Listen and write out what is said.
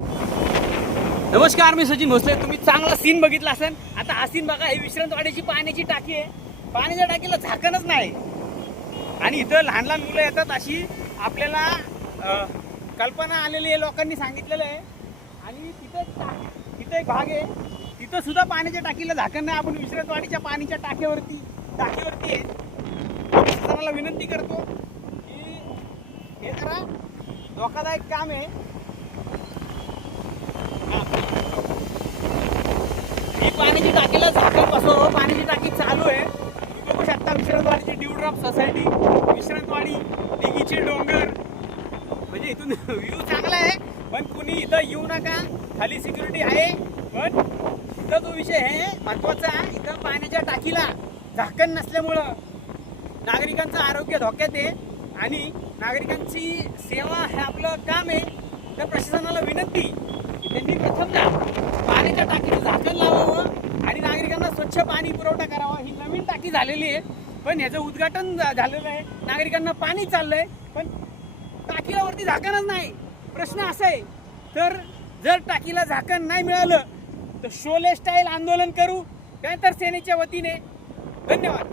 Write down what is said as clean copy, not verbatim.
नमस्कार, मी सचिन भोसले. तुम्ही चांगला सीन बघितला असेल. आता हा सीन बघा. ही विश्रांतवाडीची पाण्याची टाकी आहे. पाण्याच्या टाकीला झाकणच नाही आणि इथं लहान लहान मुलं येतात अशी आपल्याला कल्पना आलेली आहे, लोकांनी सांगितलेलं आहे. आणि तिथं एक भाग आहे, तिथं सुद्धा पाण्याच्या टाकीला झाकण नाही. आपण विश्रांतवाडीच्या पाण्याच्या टाकीवरती आहे. प्रशासनाला विनंती करतो की हे जरा धोकादायक काम आहे. ही पाण्याची टाकीला झाकण बसव. पाण्याची टाकी चालू आहे. तुम्ही बघू शकता विश्रांतवाडीची ड्यूड्रॉप सोसायटी, विश्रांतवाडी, दिघीचे डोंगर. म्हणजे इथून व्ह्यू चांगला आहे. पण कुणी इथं येऊ नका, खाली सिक्युरिटी आहे. पण इथं जो विषय आहे महत्वाचा, इथं पाण्याच्या टाकीला झाकण नसल्यामुळं नागरिकांचं आरोग्य धोक्यात आहे आणि नागरिकांची सेवा हे आपलं काम आहे. तर प्रशासनाला विनंती की त्यांनी प्रथमतः पाण्याच्या टाकीचं झाकण लावावं आणि नागरिकांना स्वच्छ पाणी पुरवठा करावा. ही नवीन टाकी झालेली आहे, पण ह्याचं उद्घाटन झालेलं आहे. नागरिकांना पाणी चाललंय, पण टाकीवरती झाकणच नाही. प्रश्न असा आहे, तर जर टाकीला झाकण नाही मिळालं तर शोले स्टाईल आंदोलन करू, त्यानंतर सेनेच्या वतीने. धन्यवाद.